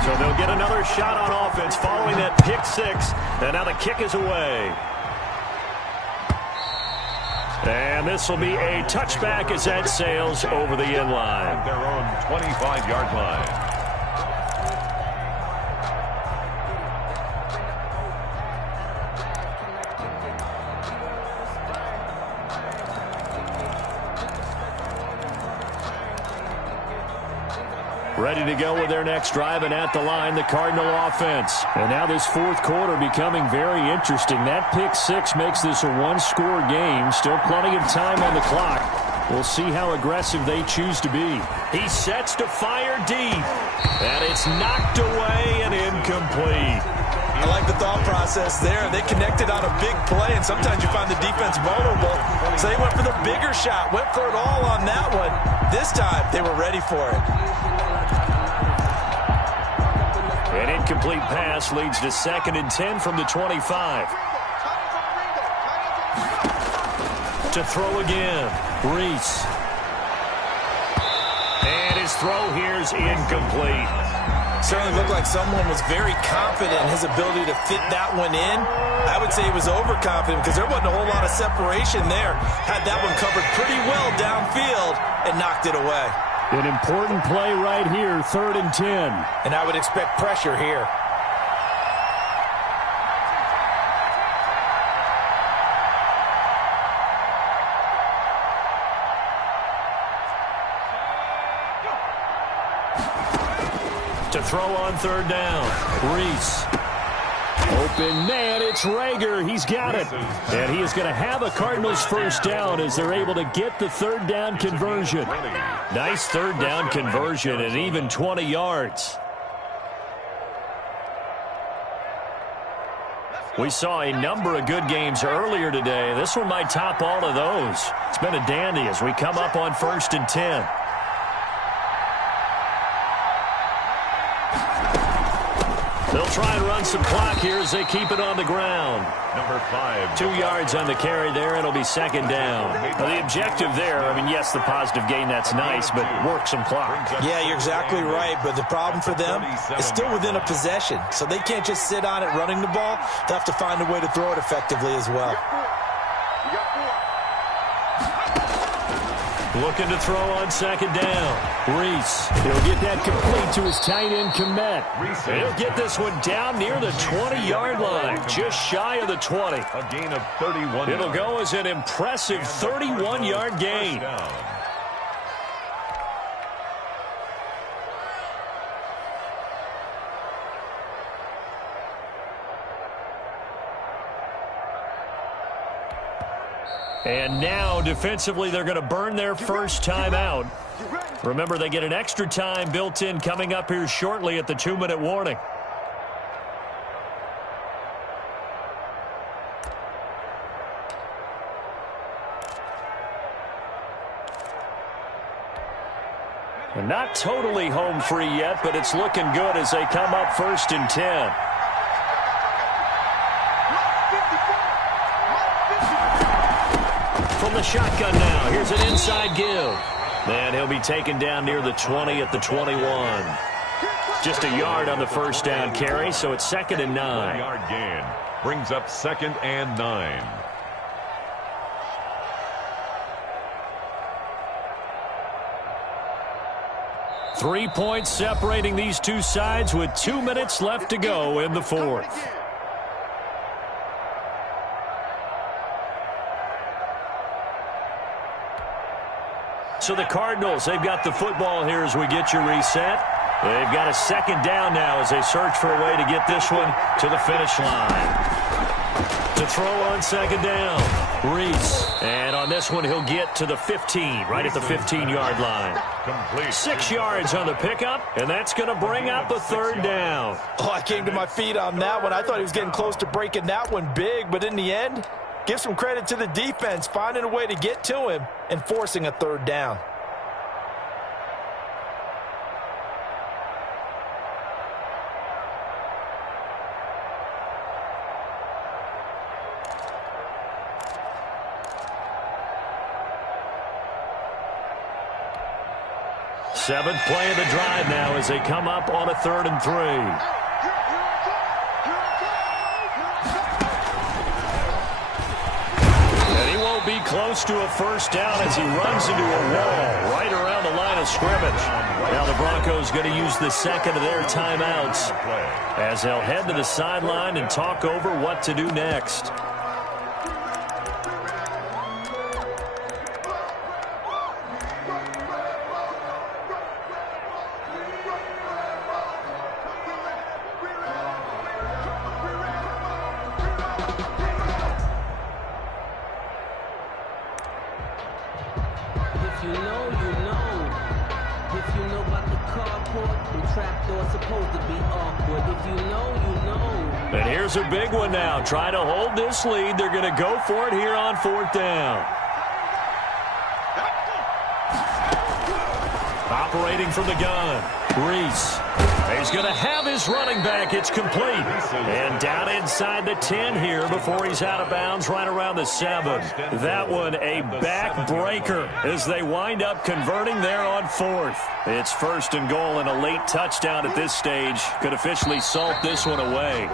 So they'll get another shot on offense following that pick 6. And now the kick is away. And this will be a touchback as that sails over the end line. At their own 25-yard line. Ready to go with their next drive, and at the line, the Cardinal offense. And now this 4th quarter becoming very interesting. That pick 6 makes this a 1-score game. Still plenty of time on the clock. We'll see how aggressive they choose to be. He sets to fire deep, and it's knocked away and incomplete. I like the thought process there. They connected on a big play, and sometimes you find the defense vulnerable. So they went for the bigger shot, went for it all on that one. This time, they were ready for it. An incomplete pass leads to 2nd and 10 from the 25. To throw again, Reese. And his throw here is incomplete. Certainly looked like someone was very confident in his ability to fit that one in. I would say he was overconfident because there wasn't a whole lot of separation there. Had that one covered pretty well downfield and knocked it away. An important play right here, 3rd and 10. And I would expect pressure here. To throw on 3rd down, Reese. Open man, it's Rager. He's got it. And he is going to have a Cardinals 1st down as they're able to get the 3rd down conversion. Nice 3rd down conversion and even 20 yards. We saw a number of good games earlier today. This one might top all of those. It's been a dandy as we come up on 1st and 10. They'll try and run some clock here as they keep it on the ground. Number 5. 2 yards on the carry there. It'll be 2nd down. Now, the objective there, I mean, yes, the positive gain, that's nice, but work some clock. Yeah, you're exactly right, but the problem for them is still within a possession, so they can't just sit on it running the ball. They'll have to find a way to throw it effectively as well. Looking to throw on 2nd down. Reese. He'll get that complete to his tight end, Komet. He'll get this one down near the 20-yard line, just shy of the 20. A gain of 31. It'll go as an impressive 31-yard gain. And now, defensively, they're going to burn their first time out. Remember, they get an extra time built in coming up here shortly at the 2-minute warning. And not totally home free yet, but it's looking good as they come up 1st and 10. From the shotgun now, here's an inside give. And he'll be taken down near the 20 at the 21. Just a yard on the first down carry, so it's 2nd and 9. 1-yard gain brings up 2nd and 9. Three points separating these two sides with 2 minutes left to go in the fourth. So the Cardinals, they've got the football here as we get you reset. They've got a 2nd down now as they search for a way to get this one to the finish line. To throw on 2nd down, Reese. And on this one, he'll get to the 15, right at the 15-yard line. Complete. 6 yards on the pickup, and that's going to bring up a 3rd down. Oh, I came to my feet on that one. I thought he was getting close to breaking that one big, but in the end, give some credit to the defense, finding a way to get to him and forcing a 3rd down. Seventh play of the drive now as they come up on a 3rd and 3. And he won't be close to a first down as he runs into a wall right around the line of scrimmage. Now the Broncos going to use the 2nd of their timeouts as they'll head to the sideline and talk over what to do next. And here's a big one now. Trying to hold this lead. They're going to go for it here on 4th down. Operating from the gun, Reese. He's going to have his running back. It's complete. And down inside the 10 here before he's out of bounds right around the 7. That one a backbreaker as they wind up converting there on 4th. It's 1st and goal, and a late touchdown at this stage could officially salt this one away.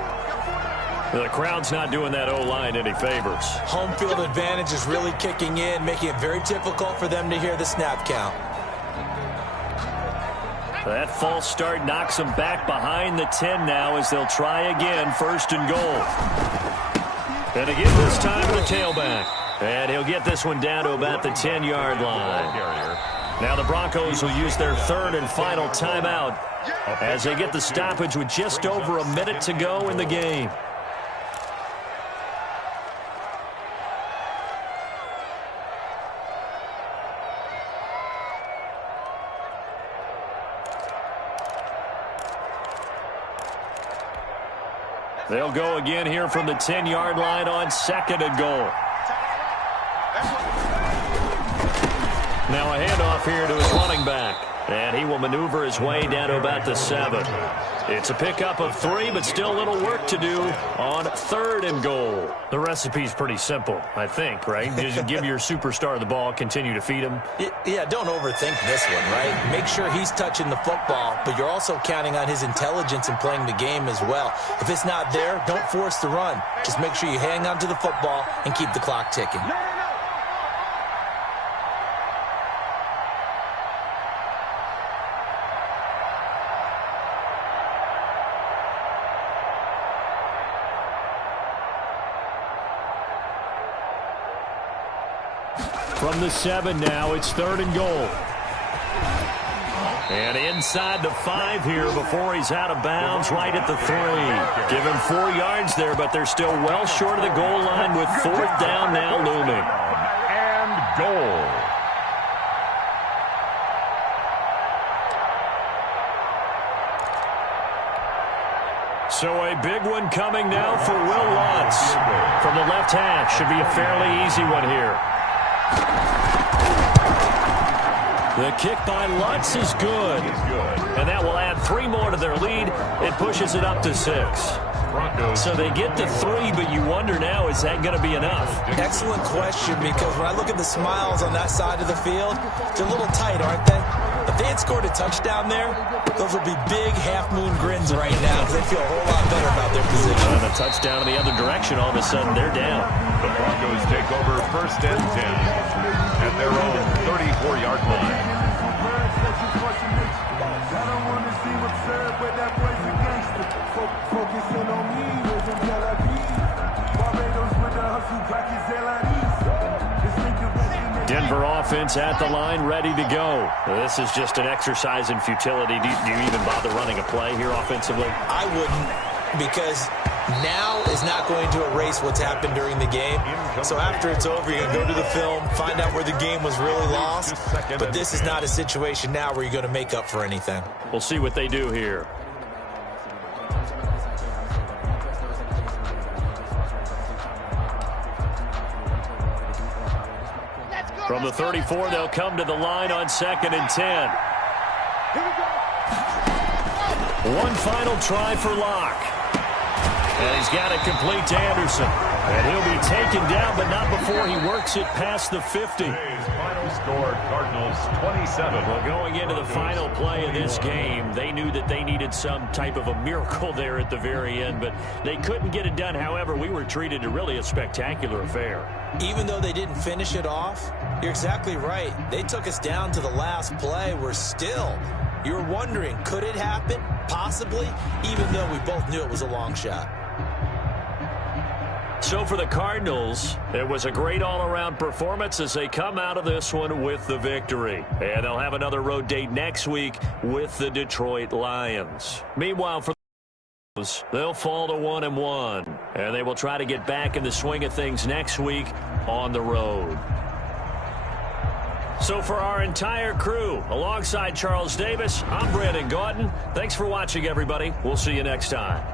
The crowd's not doing that O-line any favors. Home field advantage is really kicking in, making it very difficult for them to hear the snap count. That false start knocks them back behind the 10 now as they'll try again, 1st and goal. And again this time to the tailback. And he'll get this one down to about the 10-yard line. Now the Broncos will use their 3rd and final timeout as they get the stoppage with just over a minute to go in the game. They'll go again here from the 10-yard line on 2nd and goal. Now a handoff here to his running back. And he will maneuver his way down to about the 7. It's a pickup of 3, but still a little work to do on 3rd and goal. The recipe's pretty simple, I think, right? Just give your superstar the ball, continue to feed him. Yeah, don't overthink this one, right? Make sure he's touching the football, but you're also counting on his intelligence in playing the game as well. If it's not there, don't force the run. Just make sure you hang on to the football and keep the clock ticking. From the 7 now, it's 3rd and goal. And inside the 5 here before he's out of bounds right at the 3. Give him 4 yards there, but they're still well short of the goal line with 4th down now looming. And goal. So a big one coming now for Will Lutz. From the left hash, should be a fairly easy one here. The kick by Lutz is good. And that will add 3 more to their lead. It pushes it up to 6. Broncos. So they get the 3, but you wonder now, is that going to be enough? Excellent question, because when I look at the smiles on that side of the field, they're a little tight, aren't they? If they had scored a touchdown there, those would be big half-moon grins right now because they feel a whole lot better about their position. And a touchdown in the other direction, all of a sudden they're down. The Broncos take over first and 10 at their own 34-yard line. Denver offense at the line, ready to go. This is just an exercise in futility. Do you even bother running a play here offensively? I wouldn't, because now is not going to erase what's happened during the game. So after it's over, you're going to go to the film, find out where the game was really lost. But this is not a situation now where you're going to make up for anything. We'll see what they do here. From the 34, they'll come to the line on 2nd and 10. One final try for Locke. And he's got it complete to Anderson. And he'll be taken down, but not before he works it past the 50. Today's final score, Cardinals 27. Well, going into the final play of this game, they knew that they needed some type of a miracle there at the very end, but they couldn't get it done. However, we were treated to really a spectacular affair. Even though they didn't finish it off, you're exactly right. They took us down to the last play. You're wondering, could it happen? Possibly, even though we both knew it was a long shot. So for the Cardinals, it was a great all-around performance as they come out of this one with the victory. And they'll have another road date next week with the Detroit Lions. Meanwhile, for the Broncos, they'll fall to 1-1. And they will try to get back in the swing of things next week on the road. So for our entire crew, alongside Charles Davis, I'm Brandon Gaudin. Thanks for watching, everybody. We'll see you next time.